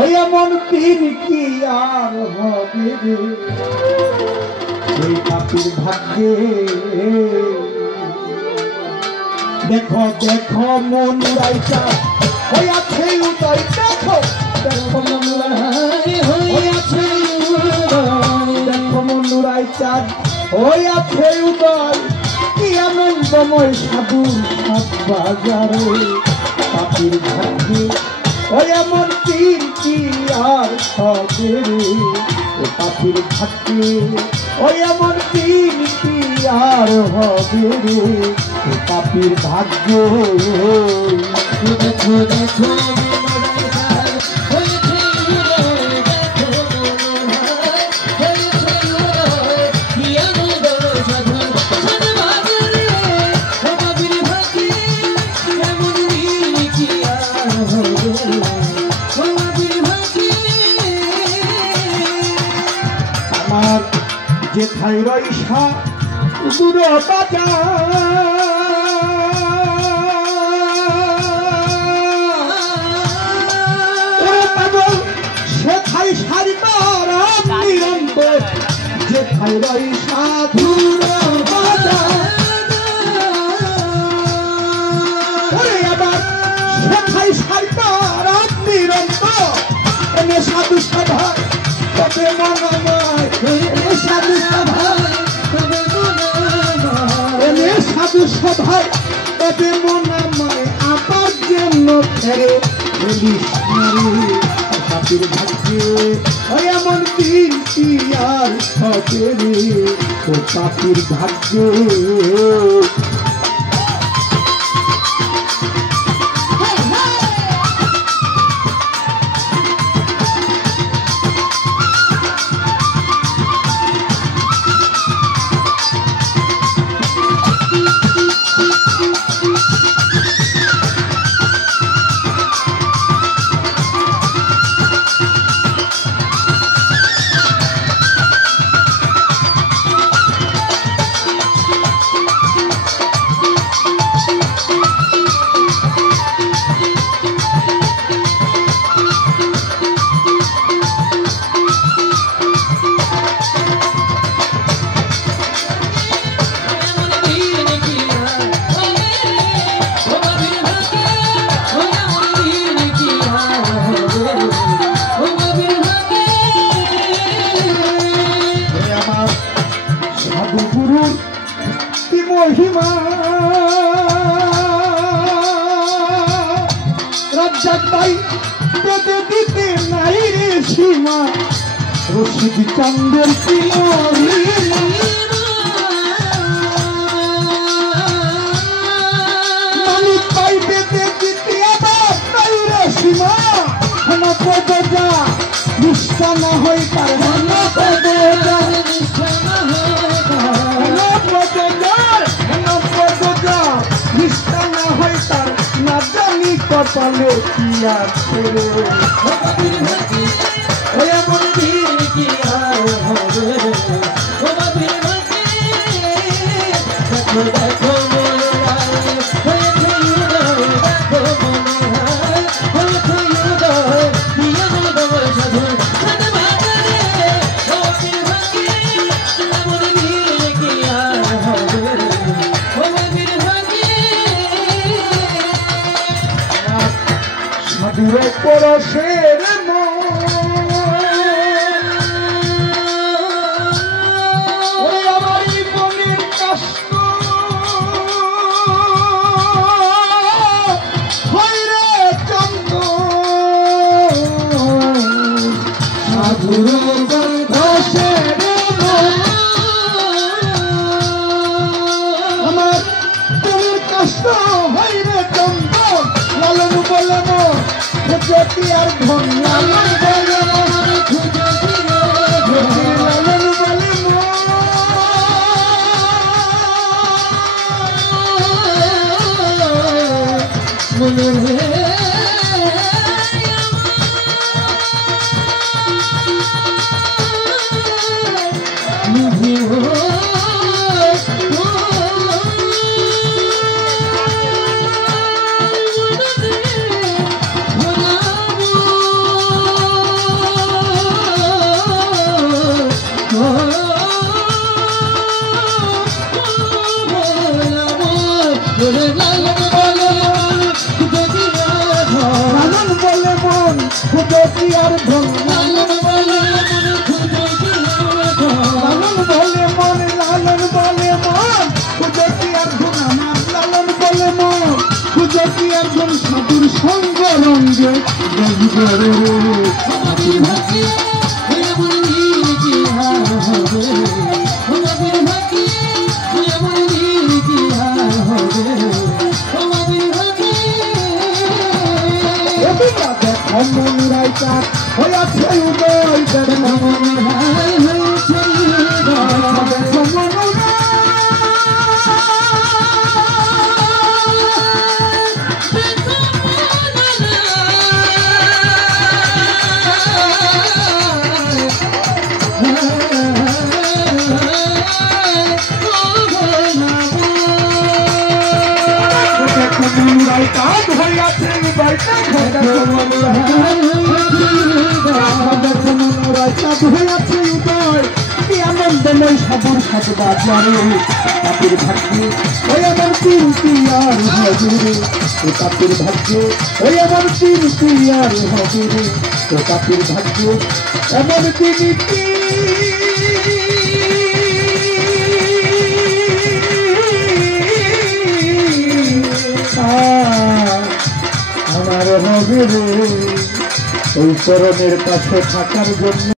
ওই এমন দিন কি আর হবে রে এই পাপির ভাগ্যে। দেখো দেখো মন উড়াইছা ওই আছে উদয়, দেখো দেখো মন উড়াইছে, দেখো মন উড়াইছা ওই আছে উদয়, কি আনন্দময় সাধু সাত বাজারে পাপির ভাগ্যে। ওই এমন দিন কি আর হবে রে পাপির ভাগ্যে। ওই এমন দিন কি আর হবে রে পাপির ভাগ্যে। দেখো দেখো যেথায় রইসা দূর বাজার সেথায় সারিবার নিরন্তর, যেথায় রইসা দূর বাজার আবার সেথায় সারিবার নিরন্তর। এনে সাধু সভা তবে মনোময়, এনে সাধু সভায় তবে মনোময়, এনে সাধু সভায় তবে মনোময়। আমার জন্য ফেরে পাপির ভাগ্যে। ওই এমন দিন কি আর হবে রে ও পাপির ভাগ্যে। মহিমা রাজ্জাক ভাই পেতে দিতে নাই রে সীমা, রশিদ চান্দের কি মহিমা। মালিক ভাই পেতে দিতে আবার নাই রে সীমা, হেন পদ যা নিষ্ঠা না হই তার, হেন পদ যা নিষ্ঠা না হই তার, হেন পদ যা নিষ্ঠা না হয় তার, না জানি কপালে কি আছে রে পাপির ভাগ্যে। ওই এমন দিন কি আর হবে রে পাপির ভাগ্যে। দেখো দেখো দূরে পরশের আমার মনের কষ্ট হইরে চন্দ সাধুর গন্ধের আমার মনের কষ্ট হইরে চন্দ। লালন বলন খুঁজতি আর ধন, লালন বলন খুঁজতি লালন বলন মনে খুঁজো কি আর ধন লালন বলে মন লালন বলে মন খুঁজো কি আর ধন আমার লালন বলে মন খুঁজো কি আর ধন সাধুর সঙ্গ রঙ্গে মন রাইতা হইয়াছে উদয় দেখো মন রাই হয়েছে দেখো মন রাইতা হইয়াছে উদয় দেখো মন আনন্দময় সাধুর সাথে বাজারে তাপের ভাগ্যে ওই আমার চিন্তি আর হবে রে ও তাপের ভাগ্যে ওই আমার চিন্তি আর হবে রে ও তাপের ভাগ্যে এমন চিন্তি আমার হবে রে ওই চরণের কাছে থাকার জন্য